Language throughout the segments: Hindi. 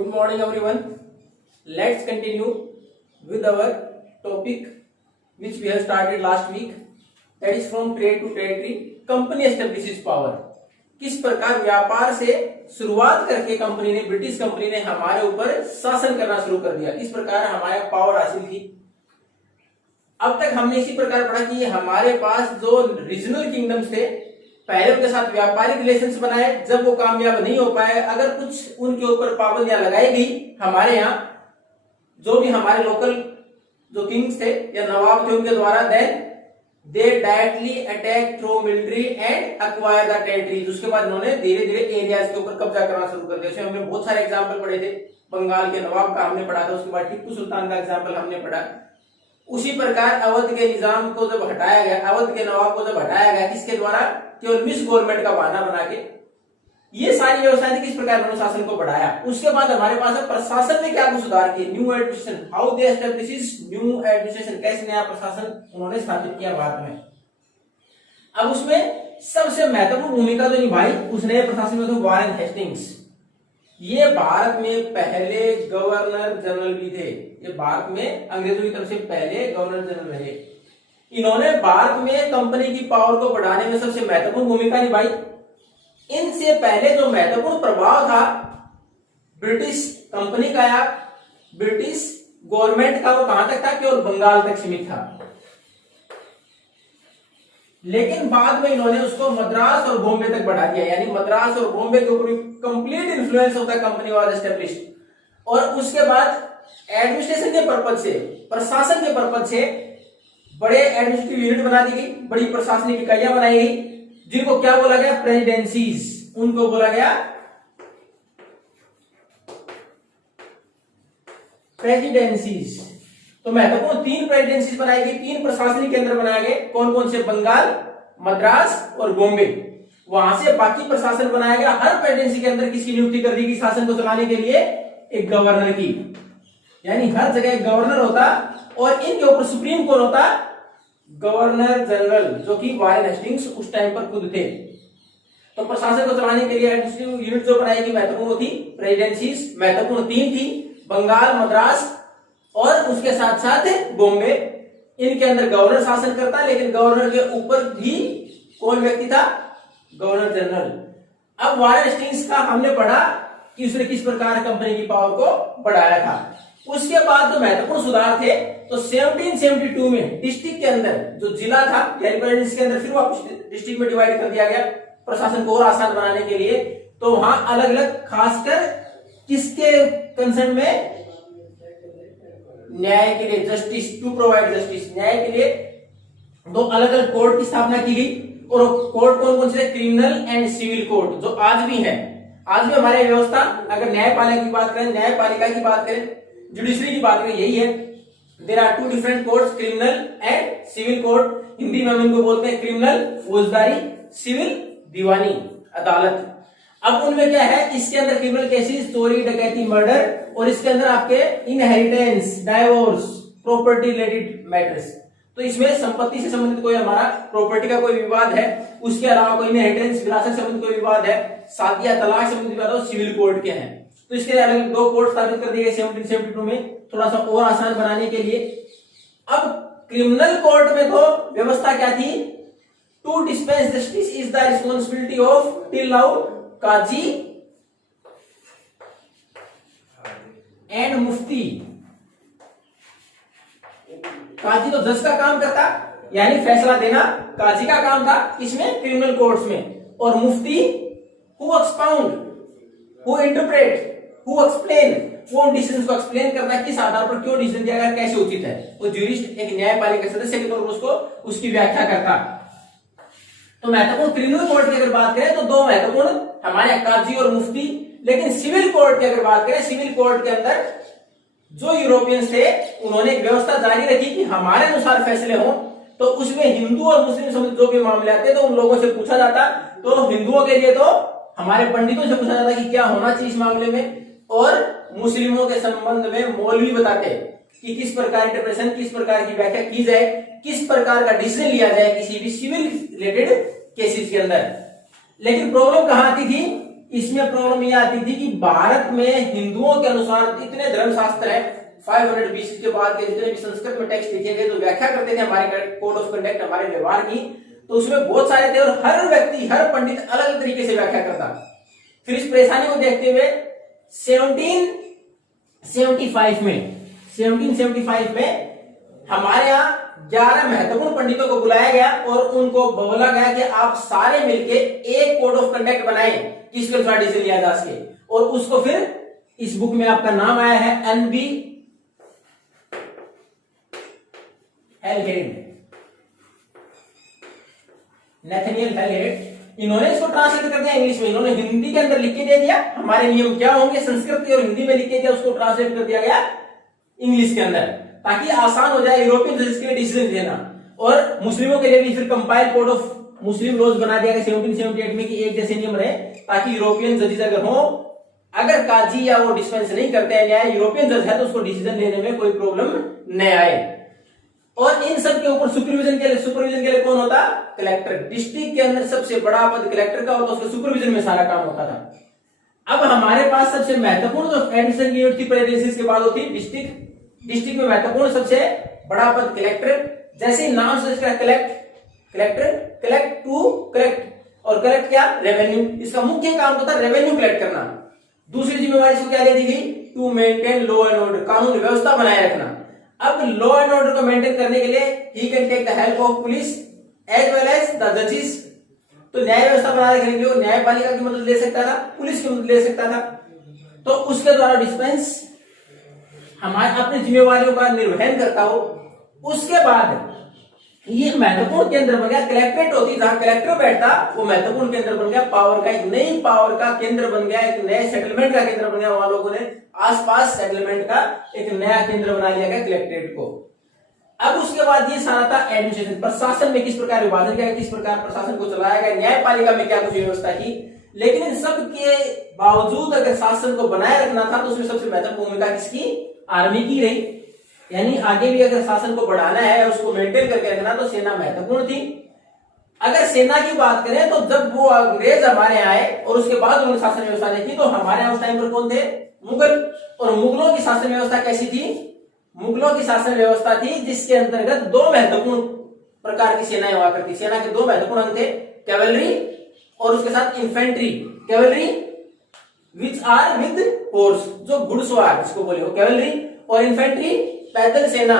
Good morning everyone. Let's continue with our topic which we have started last week, that is from trade to territory. Company establishes power. किस प्रकार व्यापार से शुरुआत करके कंपनी ने, ब्रिटिश कंपनी ने हमारे ऊपर शासन करना शुरू कर दिया, इस प्रकार हमारे पावर हासिल की। अब तक हमने इसी प्रकार पढ़ा कि हमारे पास जो रीजनल किंगडम्स थे, पहले उनके साथ व्यापारिक रिलेशंस बनाए, जब वो कामयाब नहीं हो पाए, अगर कुछ उनके ऊपर पाबंदियां लगाई गई, हमारे यहाँ जो भी हमारे लोकल जो किंग्स थे या नवाब थे उनके द्वारा, then they directly attack through military and acquire the territories. उसके बाद उन्होंने धीरे धीरे एरियाज के ऊपर कब्जा करना शुरू कर दिया। हमने बहुत सारे एग्जाम्पल पढ़े थे, बंगाल के नवाब का हमने पढ़ा था, उसके बाद टीपू सुल्तान का एग्जाम्पल हमने पढ़ा। उसी प्रकार अवध के निजाम को जब हटाया गया, अवध के नवाब को जब हटाया गया, किसके द्वारा? केवल मिस गवर्नमेंट का बहाना बना के। ये सारी व्यवस्थाएं थी, किस प्रकार उन्होंने शासन को बढ़ाया। उसके बाद हमारे पास प्रशासन में क्या कुछ सुधार किए, new administration, how they establish new administration, कैसे नया प्रशासन उन्होंने स्थापित किया भारत में। अब उसमें सबसे महत्वपूर्ण भूमिका जो निभाई उस नए प्रशासन में तो वॉरेन हेस्टिंग्स। ये भारत में पहले गवर्नर जनरल भी थे, ये भारत में अंग्रेजों की तरफ से पहले गवर्नर जनरल रहे। इन्होंने भारत में कंपनी की पावर को बढ़ाने में सबसे महत्वपूर्ण भूमिका निभाई। इनसे पहले जो महत्वपूर्ण प्रभाव था ब्रिटिश कंपनी का या ब्रिटिश गवर्नमेंट का, वो कहां तक था? केवल बंगाल तक सीमित था। लेकिन बाद में इन्होंने उसको मद्रास और बॉम्बे तक बढ़ा दिया, यानी मद्रास और बॉम्बे के ऊपर complete influence of the company was established. और उसके बाद एडमिनिस्ट्रेशन के पर्पज से, प्रशासन के पर्पज से बड़े एडमिनिस्ट्रेटिव यूनिट बना दी गई, बड़ी प्रशासनिक इकाइयां बनाई गई, जिनको क्या बोला गया? प्रेसिडेंसीज। उनको बोला गया प्रेसिडेंसीज। तो महत्वपूर्ण 3 प्रेसिडेंसीज बनाई गई, 3 प्रशासनिक केंद्र बनाए गए। कौन कौन से? बंगाल, मद्रास और बॉम्बे। वहां से बाकी प्रशासन बनाया गया। हर प्रेसिडेंसी के अंदर किसकी नियुक्ति कर दी गई शासन को चलाने के लिए? एक गवर्नर की, यानी हर जगह एक गवर्नर होता और इनके ऊपर सुप्रीम कौन होता? गवर्नर जनरल, जो कि वॉरेन हेस्टिंग्स उस टाइम पर खुद थे। तो प्रशासन को चलाने के लिए एडमिनिस्ट्रेटिव यूनिट जो बनाई गई महत्वपूर्ण थी प्रेसिडेंसीज, महत्वपूर्ण 3 थी, बंगाल, मद्रास और उसके साथ साथ बॉम्बे। इनके अंदर गवर्नर शासन करता, लेकिन गवर्नर के ऊपर भी कौन व्यक्ति था? Governor general. अब वॉरेन हेस्टिंग्स का हमने पढ़ा कि उसने किस प्रकार कंपनी की पावर को बढ़ाया था। उसके बाद जो महत्वपूर्ण सुधार थे, तो 1772 में डिस्ट्रिक्ट के अंदर जो जिला था, यानी प्रेसिडेंसी के अंदर फिर वापस डिस्ट्रिक्ट में डिवाइड कर दिया गया प्रशासन को और आसान बनाने के लिए। तो वहां अलग अलग, खासकर किसके कंसर्न में? न्याय के लिए, जस्टिस, टू प्रोवाइड जस्टिस, न्याय के लिए 2 अलग अलग कोर्ट की स्थापना की गई। और कोर्ट कौन कौन से? क्रिमिनल एंड सिविल कोर्ट, जो आज भी है। आज भी हमारी व्यवस्था, अगर न्यायपालिका की बात करें, न्यायपालिका की बात करें, जुडिशरी की बात करें, यही है। There are 2 different courts, criminal and civil court. Hindi में हम इनको बोलते हैं क्रिमिनल फौजदारी, सिविल दीवानी अदालत। अब उनमें क्या है? इसके अंदर क्रिमिनल केसेस, चोरी, डकैती, मर्डर, और इसके अंदर आपके inheritance, divorce, property related matters. तो इसमें संपत्ति से संबंधित कोई हमारा प्रॉपर्टी का कोई विवाद है, उसके अलावा कोई इनहेरिटेंस, विरासत से संबंधित कोई विवाद है, शादी या तलाक से संबंधित विवाद, सिविल कोर्ट के हैं। तो इसके अलग 2 कोर्ट स्थापित कर दिए गए 1772 में, थोड़ा सा और आसान बनाने के लिए। अब क्रिमिनल कोर्ट में तो व्यवस्था क्या थी? To dispense justice is the responsibility of till now काजी एंड मुफ्ती। काजी तो जज का काम करता, यानी फैसला देना काजी का काम था, इसमें क्रिमिनल कोर्ट्स में। और मुफ्ती who expound, who interpret, who explain, वो डिसीजन को एक्सप्लेन करता है, किस आधार पर क्यों डिसीजन दिया गया, कैसे उचित है। वो ज्यूरिस्ट, एक न्यायपालिका सदस्य के तौर पर उसको उसकी व्याख्या करता। तो महत्वपूर्ण क्रिमिनल कोर्ट की अगर बात करें तो 2 महत्वपूर्ण हमारे काजी और मुफ्ती। लेकिन सिविल कोर्ट की अगर बात करें, सिविल कोर्ट के अंदर जो यूरोपियंस थे उन्होंने एक व्यवस्था जारी रखी कि हमारे अनुसार फैसले हों। तो उसमें हिंदू और मुस्लिम संबंधित जो भी मामले आते तो उन लोगों से पूछा जाता। तो हिंदुओं के लिए तो हमारे पंडितों से पूछा जाता कि क्या होना चाहिए इस मामले में, और मुस्लिमों के संबंध में मौलवी बताते कि किस प्रकार इंटरप्रिटेशन, किस प्रकार की व्याख्या की जाए, किस प्रकार का डिसीजन लिया जाए किसी भी सिविल रिलेटेड केसेस के अंदर। लेकिन प्रॉब्लम कहां आती थी? इसमें प्रॉब्लम ये आती थी कि भारत में हिंदुओं के अनुसार इतने धर्मशास्त्र है 500 बीसी के बाद के जितने भी संस्कृत में टेक्स्ट लिखे गए जो व्याख्या करते थे हमारे कोड ऑफ कंडक्ट हमारे व्यवहार की, तो उसमें बहुत सारे थे और हर व्यक्ति हर पंडित अलग अलग तरीके से व्याख्या करता। फिर इस परेशानी को देखते हुए 1775 में हमारे यहाँ 11 महत्वपूर्ण पंडितों को बुलाया गया और उनको बोला गया कि आप सारे मिलके एक कोड ऑफ कंडक्ट बनाएं जिसके अनुसार डिसीजन लिया जा सके, और उसको फिर इस बुक में आपका नाम आया है एनबी हेलहेड, नेथनियल हेलहेड। इन्होंने इसको ट्रांसलेट कर दिया इंग्लिश में, इन्होंने हिंदी के अंदर लिख के दे दिया हमारे नियम क्या होंगे, संस्कृत और हिंदी में लिख के दिया, उसको ट्रांसलेट कर दिया गया इंग्लिश के अंदर ताकि आसान हो जाए यूरोपियन जजेस के लिए डिसीजन देना। और मुस्लिमों के लिए भी फिर compile code of Muslim laws बना दिया गया 1778 में कि एक जैसे नियम रहे ताकि यूरोपियन जजेस अगर हो, अगर काजी या वो डिस्पेंस नहीं करते हैं न्याय, यूरोपियन जज है तो उसको डिसीजन लेने में कोई प्रॉब्लम नहीं आए। और इन सब के ऊपर सुपरविजन के लिए कौन होता? कलेक्टर। डिस्ट्रिक्ट के अंदर सबसे बड़ा पद कलेक्टर का होता, उसके सुपरविजन में सारा काम होता था। अब हमारे पास सबसे महत्वपूर्ण जो एडमिनिस्ट्रेशन यूनिट थी प्रेसिडेंसी के बाद होती डिस्ट्रिक्ट में महत्वपूर्ण सबसे बड़ा पद कलेक्टर। जैसे नाम से कलेक्ट टू कलेक्ट, और कलेक्ट क्या? रेवेन्यू। इसका मुख्य काम तो था रेवेन्यू कलेक्ट करना। दूसरी जिम्मेवारी इसको क्या दे दी गई? To maintain law and order, कानून व्यवस्था बनाए रखना। अब लॉ एंड ऑर्डर को मेंटेन करने के लिए he can take the help of police as well as the जजेस। तो न्याय व्यवस्था बनाए रखने के लिए वो न्यायपालिका की मदद ले सकता था, पुलिस की मदद ले सकता था, तो उसके द्वारा डिस्पेंस हमारे अपनी जिम्मेवारियों का निर्वहन करता हो। उसके बाद ये महत्वपूर्ण केंद्र बन गया, कलेक्ट्रेट होती जहां कलेक्टर बैठता वो महत्वपूर्ण केंद्र बन गया, पावर का एक नई पावर का केंद्र बन गया, एक नए सेटलमेंट का केंद्र बन गया। वहां लोगों ने आसपास सेटलमेंट का एक नया केंद्र बना लिया गया कलेक्ट्रेट को। अब उसके बाद ये सारा था एडमिनिस्ट्रेशन, प्रशासन में किस प्रकार विभाजन किया, किस प्रकार प्रशासन को चलाया गया, न्यायपालिका में क्या कुछ व्यवस्था की। लेकिन इन सब के बावजूद अगर शासन को बनाए रखना था तो उसमें सबसे महत्वपूर्ण भूमिका किसकी? आर्मी की रही। यानी आगे भी अगर शासन को बढ़ाना है, उसको मेंटेन करके रखना, तो सेना महत्वपूर्ण थी। अगर सेना की बात करें तो जब वो अंग्रेज हमारे आए और उसके बाद उन्होंने शासन व्यवस्था देखी तो हमारे यहाँ उस टाइम पर कौन थे? मुगल। और मुगलों की शासन व्यवस्था कैसी थी? मुगलों की शासन व्यवस्था थी जिसके अंतर्गत दो महत्वपूर्ण प्रकार की सेनाएं हुआ करती। सेना के दो महत्वपूर्ण अंग थे, कैवलरी और उसके साथ infantry. Cavalry which are with horse, जो घुड़सवार जिसको बोले वो कैवलरी, और इन्फेंट्री पैदल सेना।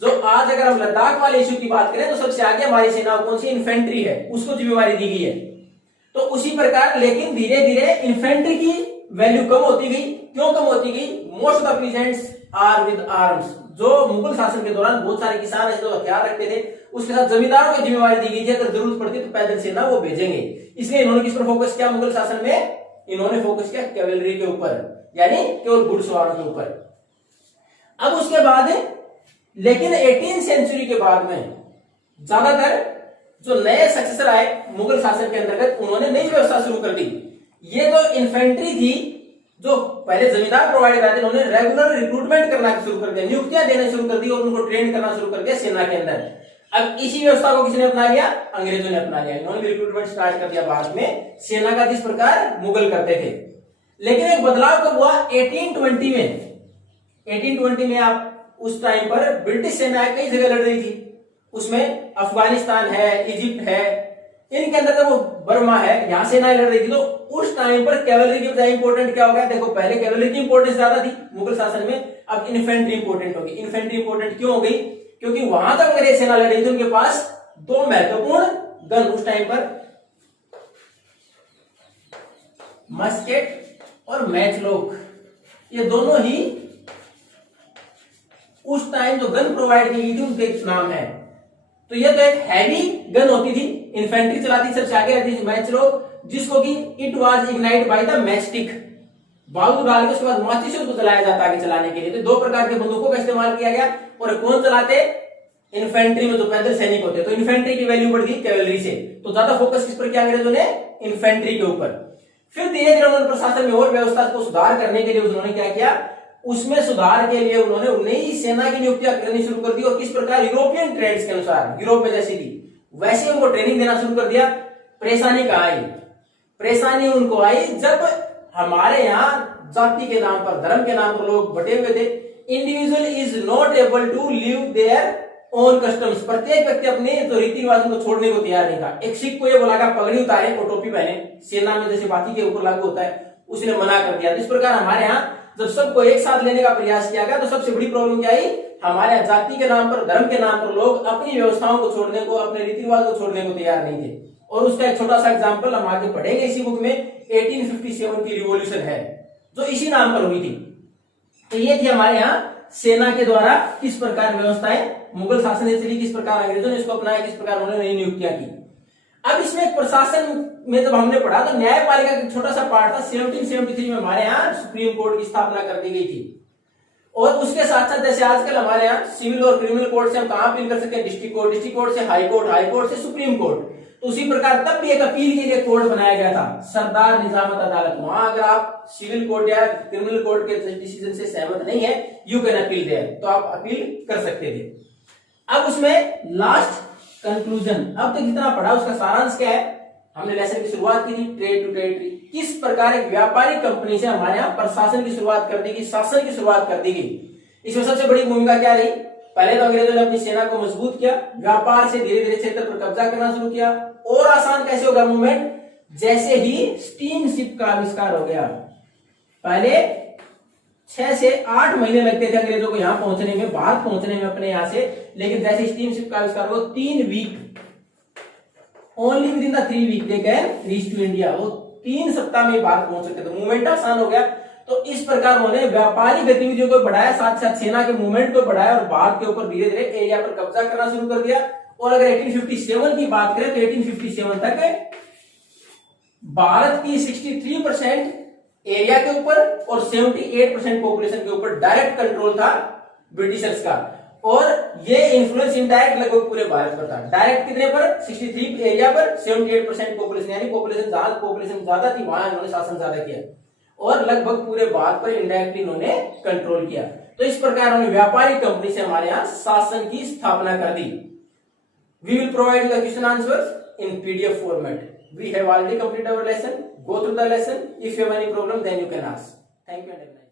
जो आज अगर हम लद्दाख वाले इश्यू की बात करें तो सबसे आगे हमारी सेना कौन सी? इन्फेंट्री है, उसको जिम्मेवारी दी गई है। तो उसी प्रकार लेकिन धीरे धीरे इन्फेंट्री की वैल्यू कम होती गई। क्यों कम होती गई? Most of the peasants are with arms. जो मुगल शासन के दौरान बहुत सारे किसान ऐसे जो हथियार रखते थे, उसके साथ जमींदारों को जिम्मेवारी दी गई थी अगर जरूरत पड़ती तो पैदल सेना वो भेजेंगे। इसलिए इन्होंने किस पर फोकस किया मुगल शासन में? इन्होंने फोकस किया कैवलरी के ऊपर, यानी केवल घुड़सवारों के ऊपर। अब उसके बाद लेकिन 18वीं सेंचुरी के बाद में ज्यादातर जो नए सक्सेसर आए मुगल शासन के अंतर्गत, उन्होंने नई व्यवस्था शुरू कर दी। ये जो इन्फेंट्री थी, जो पहले जमींदार प्रोवाइड करते थे, उन्होंने रेगुलर रिक्रूटमेंट करना शुरू कर दिया, नियुक्तियां देना शुरू कर दी और उनको ट्रेन करना शुरू कर दिया सेना के अंदर। अब इसी व्यवस्था को किसने अपना लिया? अंग्रेजों ने अपना लिया। इन्होंने रिक्रूटमेंट स्टार्ट कर दिया भारत में सेना का, जिस प्रकार मुगल करते थे। लेकिन एक बदलाव कब हुआ? 1820 में। 1820 में आप उस टाइम पर ब्रिटिश सेना कई जगह लड़ रही थी, उसमें अफगानिस्तान है, इजिप्ट है, इनके अंदर वो बर्मा है, यहां सेना लड़ रही थी। तो उस टाइम पर कैवलरी की बजाय इंपॉर्टेंट क्या हो गया? देखो पहले कैवलरी की इंपॉर्टेंस ज्यादा थी मुगल शासन में, अब इन्फेंट्री इंपॉर्टेंट होगी। इन्फेंट्री इंपॉर्टेंट क्यों हो गई? क्योंकि वहां तक अंग्रेज सेना लड़ रही थी, उनके पास दो महत्वपूर्ण गन उस टाइम पर, मस्केट और मैचलॉक, ये दोनों ही उस टाइम जो गन प्रोवाइड की गई थी उनके नाम है। तो ये तो एक हैवी गन होती थी, इन्फेंट्री चलाती सबसे आगे रहती थी मैचलॉक, जिसको कि it was ignite by the matchstick, बारूद डाल के उसके बाद माचिस से उसको चलाया जाता आगे चलाने के लिए। तो दो प्रकार के बंदूकों का इस्तेमाल किया गया। और कौन चलाते? इन्फेंट्री में जो पैदल सैनिक होते। तो इन्फेंट्री की वैल्यू बढ़ गई कैवलरी से, तो ज्यादा फोकस किस पर किया अंग्रेजों ने? इन्फेंट्री के ऊपर। फिर धीरे धीरे उन्होंने प्रशासन में और व्यवस्था को सुधार करने के लिए उन्होंने क्या किया? उसमें सुधार के लिए उन्होंने नई सेना की नियुक्तियां करनी शुरू कर दी, और किस प्रकार? यूरोपियन ट्रेंड्स के अनुसार, यूरोप में जैसी थी वैसे उनको ट्रेनिंग देना शुरू कर दिया। परेशानी कहां आई? परेशानी उनको आई जब हमारे यहाँ जाति के नाम पर, धर्म के नाम पर लोग बटे हुए थे। Individual is not able to live their own customs, प्रत्येक व्यक्ति अपने जो रीति रिवाजों को छोड़ने को तैयार नहीं था। एक सिख को ये बोला कि पगड़ी उतारे और टोपी पहने, सेना में जैसे बाकी के ऊपर लागू होता है, उसने मना कर दिया। इस प्रकार हमारे यहाँ जब सबको एक साथ लेने का प्रयास किया गया तो सबसे बड़ी प्रॉब्लम क्या आई, हमारे यहाँ जाति के नाम पर, धर्म के नाम पर लोग अपनी व्यवस्थाओं को छोड़ने को, अपने रीति रिवाज को छोड़ने को तैयार नहीं थे। और उसका एक छोटा सा एग्जाम्पल हम आगे पढ़ेंगे इसी बुक में। 1857 की रिवॉल्यूशन है जो इसी नाम पर हुई थी। तो ये थी हमारे यहाँ सेना के द्वारा किस प्रकार व्यवस्थाएं मुगल शासन से चली, किस प्रकार अंग्रेजों ने इसको अपनाया, किस प्रकार उन्होंने नई नियुक्तियां की। अब इसमें एक प्रशासन में जब हमने पढ़ा तो न्यायपालिका का छोटा सा पार्ट था। 1773 में हमारे यहाँ सुप्रीम कोर्ट की स्थापना कर दी गई थी। और उसके साथ साथ जैसे आजकल हमारे यहाँ सिविल और क्रिमिनल कोर्ट से हम कहां अपील कर सकते हैं, डिस्ट्रिक्ट कोर्ट, डिस्ट्रिक्ट कोर्ट से हाई कोर्ट, हाई कोर्ट से सुप्रीम कोर्ट। तो उसी प्रकार तब भी एक अपील के लिए कोर्ट बनाया गया था, सरदार निजामत अदालत। वहां अगर आप सिविल कोर्ट या क्रिमिनल कोर्ट के डिसीजन से सहमत नहीं है, यू कैन अपील देयर, तो आप अपील कर सकते थे। अब उसमें लास्ट कंक्लूजन, अब तक जितना पढ़ा उसका सारांश क्या है। हमने लेसन की शुरुआत की थी ट्रेड टू टेरिटरी, किस प्रकार एक व्यापारिक कंपनी से हमारे यहाँ प्रशासन की शुरुआत कर दी गई, शासन की शुरुआत कर दी गई। इसमें सबसे बड़ी भूमिका क्या रही, पहले तो अंग्रेजों ने अपनी सेना को मजबूत किया, व्यापार से धीरे धीरे क्षेत्र पर कब्जा करना शुरू किया। और आसान कैसे होगा मूवमेंट, जैसे ही स्टीम शिप का आविष्कार हो गया। पहले 6 से 8 महीने लगते थे अंग्रेजों को यहाँ पहुंचने में, भारत पहुंचने में अपने यहाँ से, लेकिन जैसे स्टीम शिप का आविष्कार हुआ 3 week, only within the 3 week they can reach to India, वो 3 सप्ताह में भारत पहुंच सकते थे। मूवमेंट आसान हो गया। तो इस प्रकार उन्होंने व्यापारिक गतिविधियों को बढ़ाया, साथ साथ सेना के मूवमेंट को बढ़ाया और भारत के ऊपर धीरे धीरे एरिया पर कब्जा करना शुरू कर दिया। और अगर 1857 की बात करें तो 1857 तक भारत की 63% एरिया के ऊपर और 78% पॉपुलेशन के ऊपर डायरेक्ट कंट्रोल था ब्रिटिशर्स का। और ये इन्फ्लुएंस इनडायरेक्ट लगभग पूरे भारत पर था। डायरेक्ट कितने पर, 63 एरिया पर, 78% पॉपुलेशन, यानी पॉपुलेशन ज्यादा थी, वहां इन्होंने शासन ज्यादा किया। और लगभग पूरे भारत पर इनडायरेक्टली इन्होंने कंट्रोल किया। तो इस प्रकार उन्होंने व्यापारिक कंपनी से हमारे यहाँ शासन की स्थापना कर दी। We will provide you the question answers in PDF format. We have already completed our lesson. Go through the lesson. If you have any problem, then you can ask. Thank you and have a nice day.